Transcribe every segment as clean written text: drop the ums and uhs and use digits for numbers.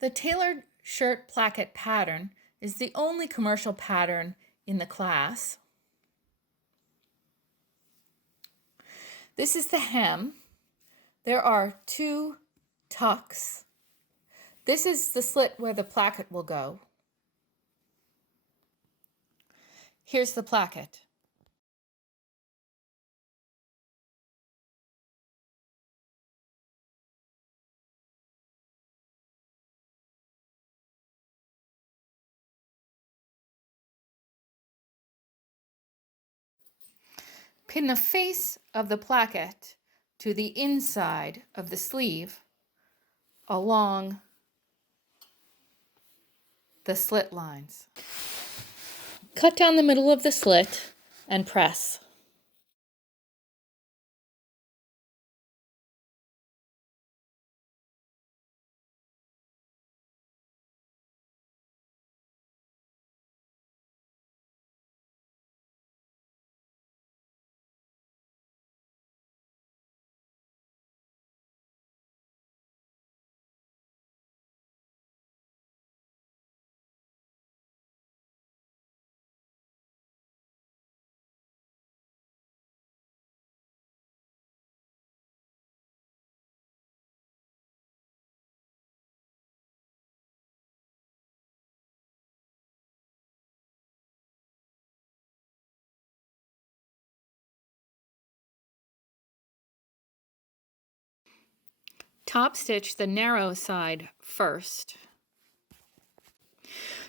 The tailored shirt placket pattern is the only commercial pattern in the class. This is the hem. There are 2 tucks. This is the slit where the placket will go. Here's the placket. Pin the face of the placket to the inside of the sleeve along the slit lines. Cut down the middle of the slit and press. Top stitch the narrow side first.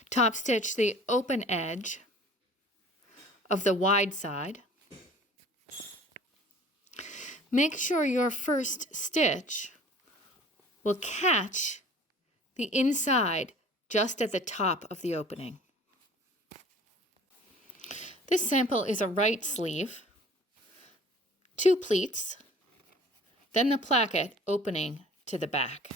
Top stitch the open edge of the wide side. Make sure your first stitch will catch the inside just at the top of the opening. This sample is a right sleeve, 2 pleats, then the placket opening to the back.